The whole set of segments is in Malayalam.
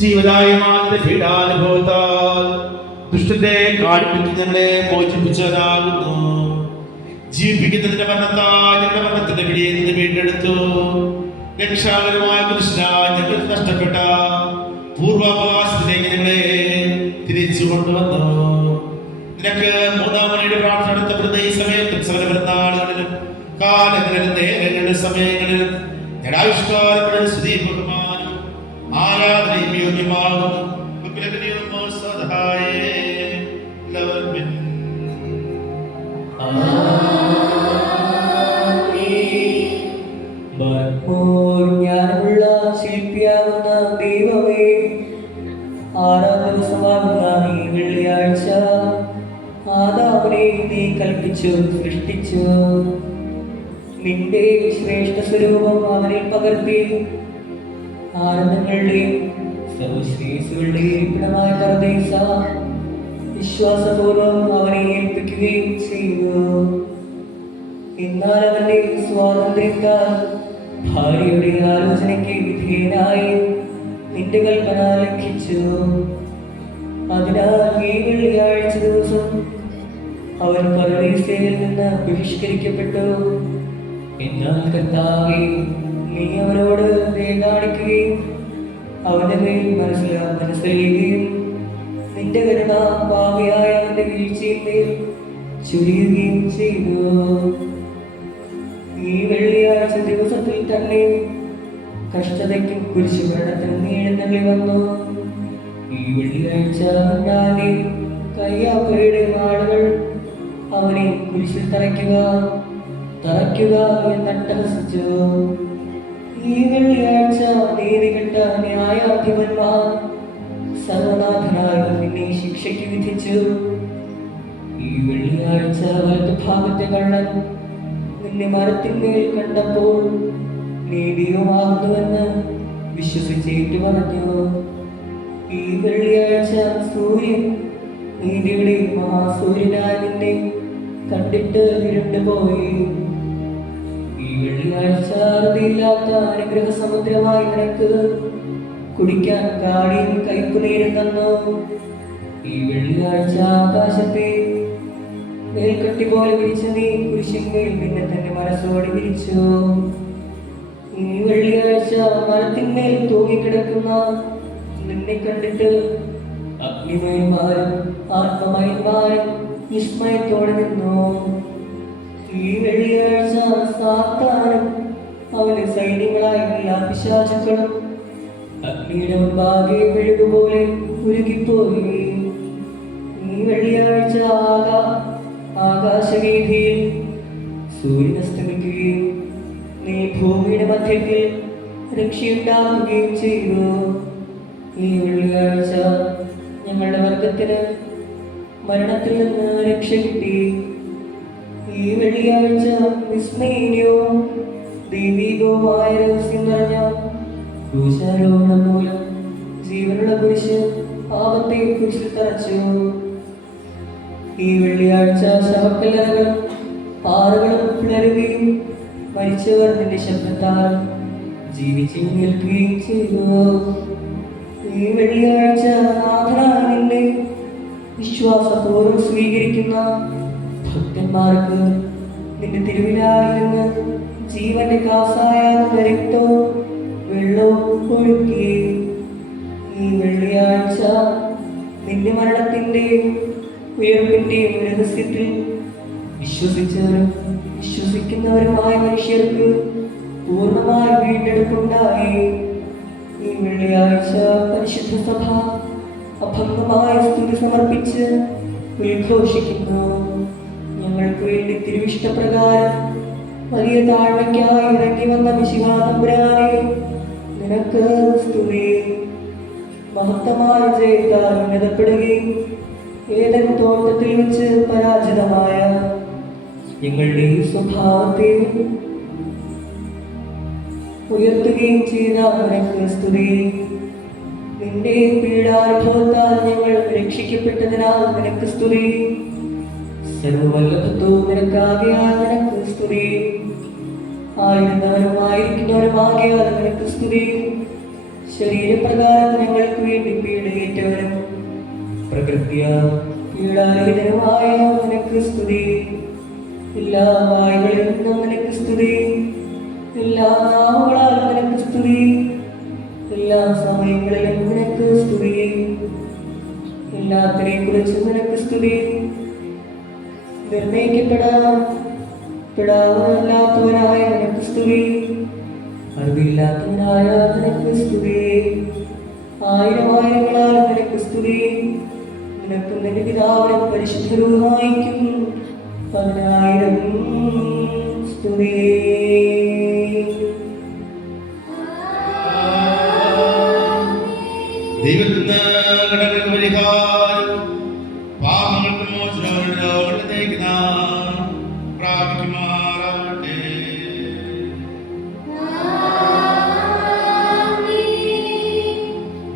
ജീവദായകമായ പീഡാനുഭവത്താൽ ദുഷ്ടന്റെ കാഠിന്യത്തിൽ ഞങ്ങളെ മോചിപ്പിച്ചവനാകുന്നു. ജീവിപ്പിക്കുന്നതിന്റെ മരണത്താൽ ഞങ്ങളുടെ മരണത്തിന്റെ പിടിയിൽ നിന്ന് വീണ്ടെടുത്തു. രക്ഷാകരമായ പുരുഷനായി ഞങ്ങൾ നഷ്ടപ്പെട്ട പൂർവാഭാസത്തിലേക്ക് ഞങ്ങളെ തിരിച്ചു കൊണ്ടുവന്നു. നിനക്ക് മൂന്നാം മണിയുടെ പ്രാർത്ഥന നടത്തപ്പെടുന്ന ഈ സമയത്തും സകല പെരുന്നാളുകളിലും കാലങ്ങളിലും നേരങ്ങളിലും സമയങ്ങളിലും ഞടാവിഷ്കാരങ്ങളുടെ സ്തുതി ബഹുമാനം ആരാധനയും യോഗ്യമാകുന്നു. ജ്ഞാനമുള്ള ശില്പിയാകുന്ന ദൈവമേ, 6-ാം ദിവസമാകുന്ന ഈ വെള്ളിയാഴ്ച ആദാമിനെ നീ കൽപ്പിച്ചു സൃഷ്ടിച്ചു. നിന്റെ ശ്രേഷ്ഠ സ്വരൂപം അവനിൽ പകർത്തി ആനന്ദങ്ങളുടെയും സർവശ്രേസുകളുടെയും ഇടമായ പരദേശ വിശ്വാസപൂർവം അവനെ ഏൽപ്പിക്കുകയും ചെയ്തു. എന്നാൽ അവന്റെ സ്വാതന്ത്ര്യത്താൽ ഭാര്യയുടെ ആലോചനയ്ക്ക് വിധേയനായി നിന്റെ കൽപ്പന ലംഘിച്ചു. അതിനാൽ ഈ വെള്ളിയാഴ്ച ദിവസം അവൻ പരദേശയിൽ നിന്ന് ബഹിഷ്കരിക്കപ്പെട്ടു. എന്നാൽ കർത്താവേ, നീ അവനോട് ദയ കാണിക്കുകയും അവന്റെ മേൽ മനസ്സിലാക്കുകയും നിന്റെ കരുണ പാപിയായ അവന്റെ വീഴ്ചയിൽ ചുരിയുകയും ചെയ്തു. ഈ വെള്ളിയാഴ്ച ദിവസത്തിൽ തന്നെ കഷ്ടതയ്ക്കും കുരിശുമരണത്തിനും നീ എഴുന്നള്ളി വന്നു. ഈ വെള്ളിയാഴ്ച ഞാനെ കയ്യാപ്പയുടെ നാളുകൾ അവനെ കുരിശിൽ തറയ്ക്കുക എന്നട്ടഹസിച്ചു. ഈ വെള്ളിയാഴ്ച നീതികെട്ട ന്യായാധിപന്മാർ സർവനാഥനായ നിന്നെ ശിക്ഷയ്ക്ക് വിധിച്ചു. ഈ വെള്ളിയാഴ്ച വലത്തുഭാഗത്തെ കള്ളൻ നിന്നെ മരത്തിന്മേൽ കണ്ടപ്പോൾ നീതിയുമാകുന്നുവെന്ന് വിശ്വസിച്ചേറ്റു പറഞ്ഞു. ഈ വെള്ളിയാഴ്ച സൂര്യൻ നീതിയുടെ മഹാസൂര്യനായ നിന്നെ കണ്ടിട്ട് ഇരുണ്ടുപോയി. ഈ വെള്ളിയാഴ്ച അറുതിയില്ലാത്ത അനുഗ്രഹ സമുദ്രമായി നിനക്ക് കുടിക്കാൻ കാടിയും കയ്പുനീരും തന്നു. ഈ വെള്ളിയാഴ്ച ആകാശത്തെ മേൽക്കട്ടി പോലെ വിരിച്ച് നീ കുരിശിന്മേൽ നിന്നെ തന്നെ മനസ്സോടെ വിരിച്ചു. ഈ വെള്ളിയാഴ്ച മരത്തിന്മേൽ തൂങ്ങിക്കിടക്കുന്ന നിന്നെ കണ്ടിട്ട് അഗ്നിമയന്മാരും ആത്മമയന്മാരും വിസ്മയത്തോടെ നിന്നു. ഈ വെള്ളിയാഴ്ച സാത്താനും അവന് സൈന്യങ്ങളായ എല്ലാ പിശാചുക്കളും അഗ്നിയുടെ മുൻപാകെ മെഴുകുപോലെ ഉരുകിപ്പോയി. ഈ വെള്ളിയാഴ്ച ആകാശവീഥിയിൽ സൂര്യൻ അസ്തമിക്കുകയും നീ ഭൂമിയുടെ മധ്യത്തിൽ രക്ഷയുണ്ടാക്കുകയും ചെയ്തു. ഈ വെള്ളിയാഴ്ച ഞങ്ങളുടെ വർഗത്തിന് മരണത്തിൽ നിന്ന് രക്ഷ കിട്ടി. ഈ വെള്ളിയാഴ്ച വിസ്മയനീയവും ദൈവികവുമായ രഹസ്യം നിറഞ്ഞ ക്രൂശാരോഹണം മൂലം ജീവനുള്ള കുരിശ് പാപത്തെ കുരിശിൽ തറച്ചു. ഈ വെള്ളിയാഴ്ച ശവക്കല്ലറകളും പാറകളും പിളരുകയും മരിച്ചവർ നിന്റെ ശബ്ദത്താൽ ജീവിച്ചു നിൽക്കുകയും ചെയ്തു. ഈ വെള്ളിയാഴ്ച നാഥനായ നിന്നെ വിശ്വാസപൂർവ്വം സ്വീകരിക്കുന്ന ഭക്തന്മാർക്ക് നിന്റെ തിരുവിലായിൽ നിന്ന് ജീവന്റെ കാസായാകുന്ന രക്തവും വെള്ളവും ഒഴുക്കി. ഈ വെള്ളിയാഴ്ച നിന്റെ മരണത്തിന്റെയും ഉയർപ്പിന്റെയും രഹസ്യത്തിൽ വിശ്വസിക്കുന്നവരുമായ മനുഷ്യർക്ക് പൂർണ്ണമായ വീണ്ടെടുപ്പുണ്ടായി. ഈ വെള്ളിയാഴ്ച പരിശുദ്ധ സഭ അഭംഗമായ സ്തുതി സമർപ്പിച്ച് ഉദ്ഘോഷിക്കുന്നു. ഞങ്ങൾക്ക് വേണ്ടി തിരുവിഷ്ടപ്രകാരം വലിയ താഴ്മയ്ക്കായി ഇറങ്ങി വന്ന മിശിഹാതമ്പുരാനെ നിനക്ക് സ്തുതി. മഹത്തമായ ജയത്താൽ ഉന്നതപ്പെടുകയും ഏതൻ തോട്ടത്തിൽ വെച്ച് പരാജിതമായ ഞങ്ങളുടെ സ്വഭാവത്തെ ഉയർത്തുകയും ചെയ്ത നിനക്ക് സ്തുതി. നിന്റെ പീഡാനുഭവത്താൽ ഞങ്ങൾ രക്ഷിക്കപ്പെട്ടതിനാൽ നിനക്ക് സ്തുതി. സർവവല്ലഭത്വവും നിനക്കാകയാൽ നിനക്ക് സ്തുതി. ആയിരുന്നവരും ആയിരിക്കുന്നവരുമാകയാൽ നിനക്ക് സ്തുതി. ശരീരപ്രകാരം ഞങ്ങൾക്ക് വേണ്ടി പീഡയേറ്റവരും പീഡാരഹിതനുമായ നിനക്ക് സ്തുതി. എല്ലാ വായുകളിൽ നിന്നും നിനക്ക് സ്തുതി. എല്ലാ നാവുകളാലും നിനക്ക് സ്തുതി. എല്ലാ സമയങ്ങളിലും നിനക്ക് സ്തുതി. എല്ലാത്തിനെയും കുറിച്ച് നിനക്ക് സ്തുതി. നിർണയിക്കപ്പെടാത്തവനായ നിനക്ക് സ്തുതി. അറിവില്ലാത്തവനായ നിനക്ക് സ്തുതി. ആയിരങ്ങളാൽ നിനക്ക് സ്തുതി. നിനക്ക് നിന്റെ പിതാവിനും പരിശുദ്ധരുമായിരിക്കും 10,000 സ്തുതി. ദൈവത്തിന് കടങ്ങൾക്ക് പരിഹാരം പാപങ്ങൾക്ക് മോചനത്തിലേക്ക് നാം പ്രാപിക്കുമാറാകട്ടെ.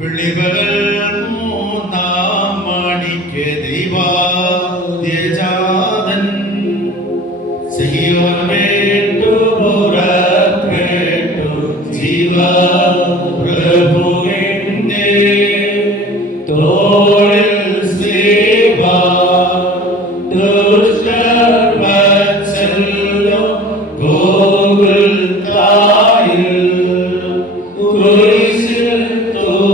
വെള്ളിപകൽ 3-ാം മണിക്ക് ദൈവാദ്യജാതൻ സിയോൻ വിട്ടു പുറപ്പെട്ടു ജീവ പ്രഭുവിന്റെ തോളിൽ സേവ ദുഷ്ടർവത്സല്യം ഗോകുൽത്തായിൽ കുരിശിൽ തൂങ്ങി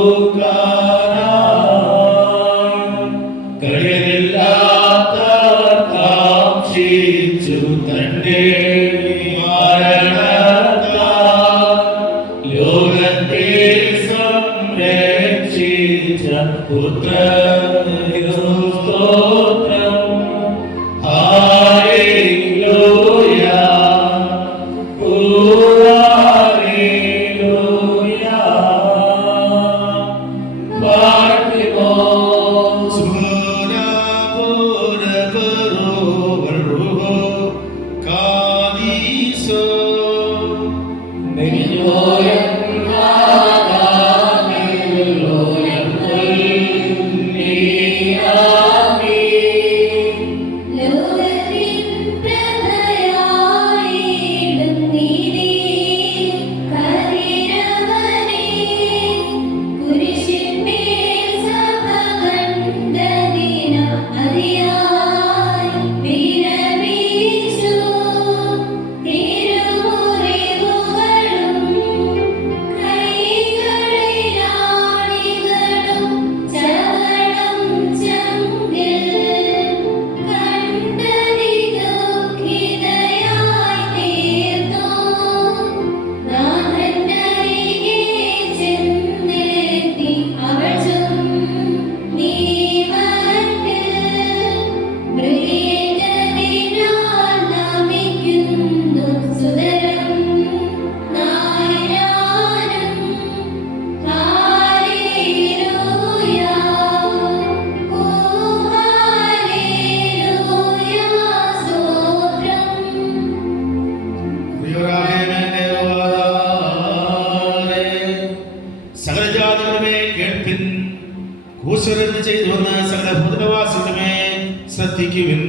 ശ്രദ്ധിക്കുവിൻ.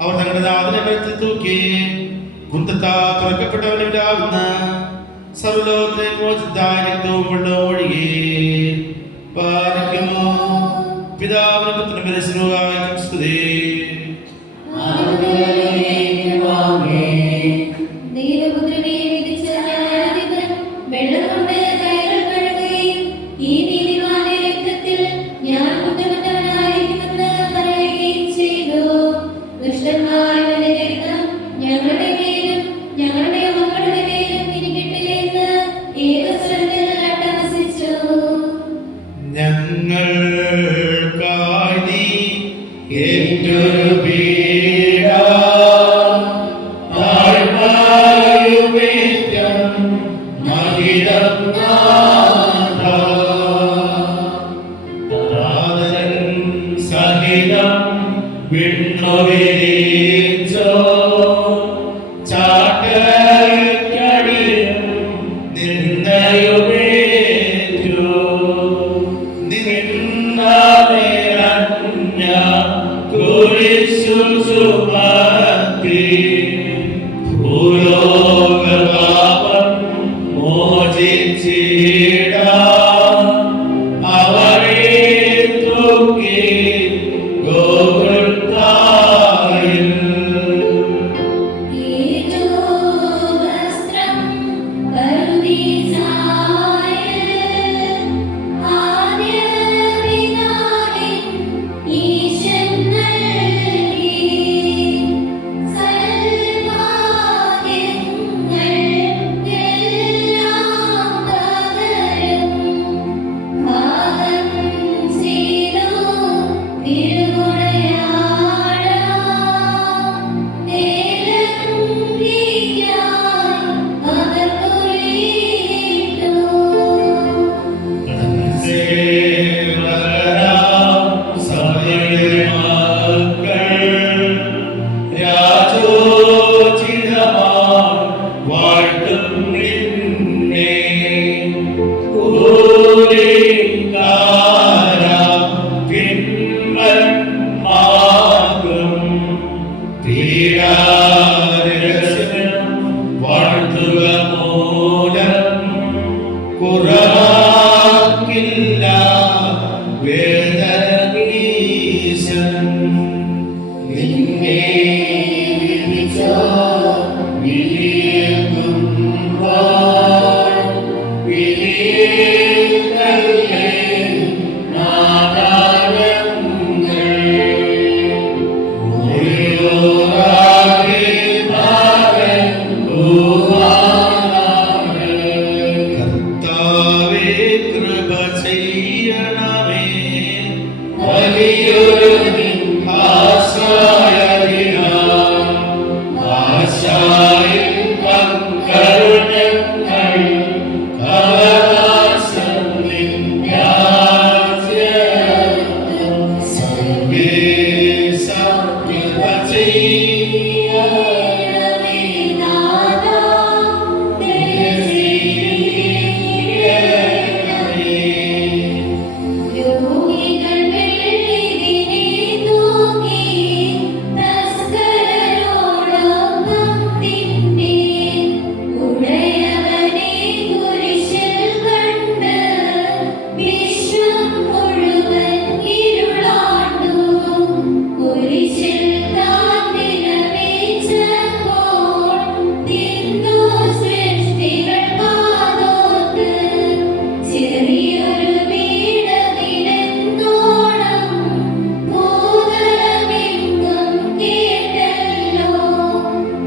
അവർ തങ്ങളുടെ നാഥനെ മരത്തിൽ തൂക്കി തുറക്കപ്പെട്ടവനാവുന്ന സർവ്വലോകത്തെ മോചിതായ രക്തവും വെള്ളവും ഒഴുകി പാലിക്കുന്നു. പിതാവിനും പുത്രനും പരിശുദ്ധാത്മാവിനും സ്തുതി. കൃപ ചെയ്യണം. വലിയൊരു ആശായ ആശായിൽ പങ്കരുണങ്ങൾ അവകാശം രാജ്യത്വം സർവേശ കൃപ ചെയ്യണമേ നാഥാ രോഗികൾ വെള്ളിതിനെ തൂങ്ങി തസ്കരരോടൊപ്പം തിന്നെ ഉടയവനെ കുരിശിൽ കണ്ട് വിശ്വം മുഴുവൻ ഇരുളാണ്ടു കുരിശിൽ താൻ വിലപിച്ചപ്പോൾ തിന്നു സൃഷ്ടികൾ കാതോർത്ത് ചെറിയൊരു വീട് നിരന്തോണം ഭൂതലമെങ്ങും കേട്ടല്ലോ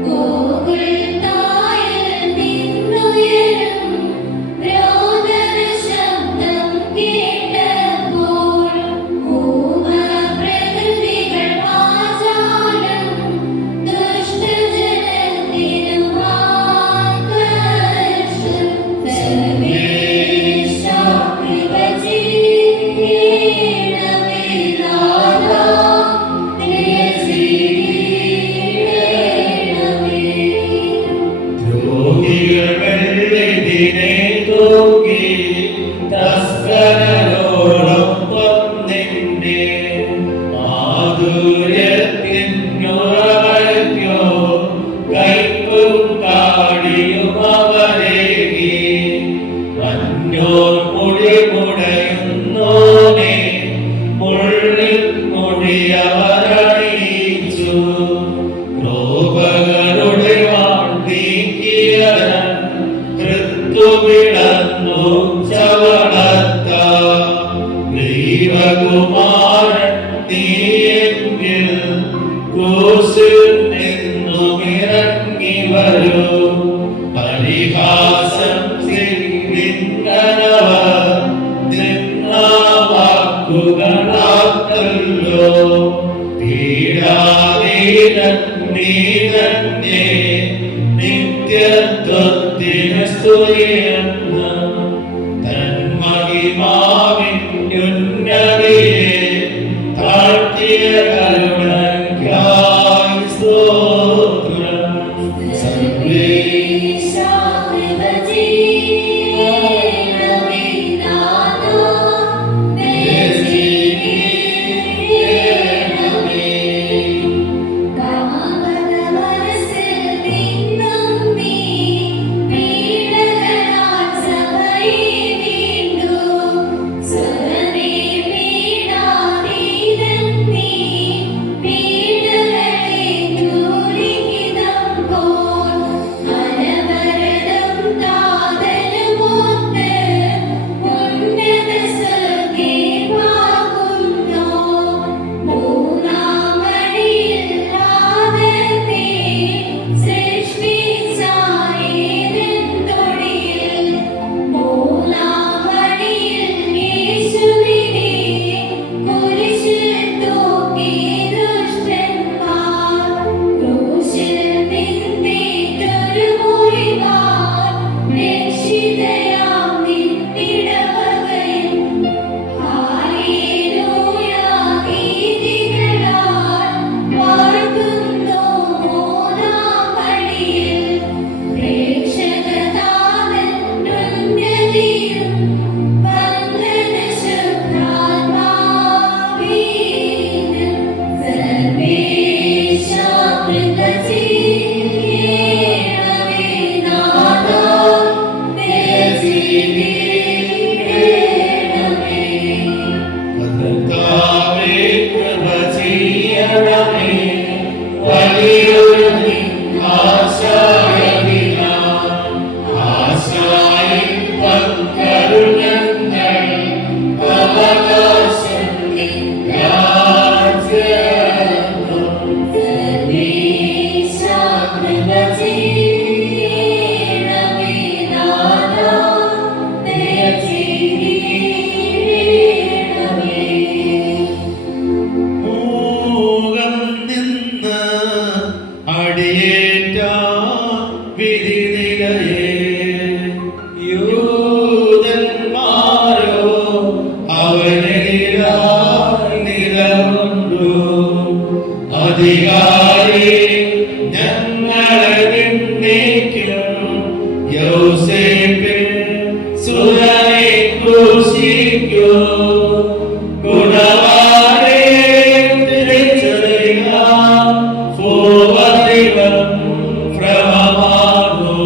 ഗോകുൽത്തായിൽ നിന്നുയരും രോദന ശബ്ദം കേട്ടപ്പോൾ ഭൂമപ്രകൃതികൾ വാചാലം ദുഷ്ടജനത്തിനും ആകർഷം സർവേശ കൃപ ചെയ്യണമേ നാഥാ രോഗികൾ വെള്ളിതിനെ തൂക്കി തസ്കരരോടൊപ്പം നിന്നെ മാധുര്യത്തിനുറവയ്ക്കോ കൈപ്പും കാടിയും അവരേകി മഞ്ഞോർ മുടി മുടയുന്നോനെ മുള്ളിൽ മുടിയവരണിയിച്ചു രോഗങ്ങളുടെ വാഴ്ത്തിക്കിയരൻ ക്രിസ്തുവിളന്നു ചവണത്ത ദൈവകുമാരൻ നീയെങ്കിൽ ക്രൂശിൽ നിന്നുമിറങ്ങി വരൂ പരിഹാസം സിദ്ധിക്കനവർ വാക്കുകളാത്തല്ലോ പീഡാതീരൻ നീ തന്നെ നിത്യത്വത്തിന് സ്തുതിയെന്ന് തന്മഹിമാവിൻ ഉന്നതിയെ താഴ്ത്തിയ കരുണയ്ക്കായി സ്തോത്രം സർവേശ കൃപ ചെയ്യണമേ നാഥാ കാമന മനസ്സിൽ നിന്നും നീ പീഡകനായി നിലകൊണ്ടു അധികാരി ഞങ്ങളെ നിന്ദിക്കും യോസേപ്പിൻ സുതനെ ക്രൂശിക്കും ഗുണവാനെ തിരിച്ചറിയുക ഭൂവധികം ഭ്രമമാകും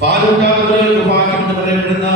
പാലുണ്ടാകുന്നവർക്ക് ഭാഗ്യം എന്ന് പറയപ്പെടുന്ന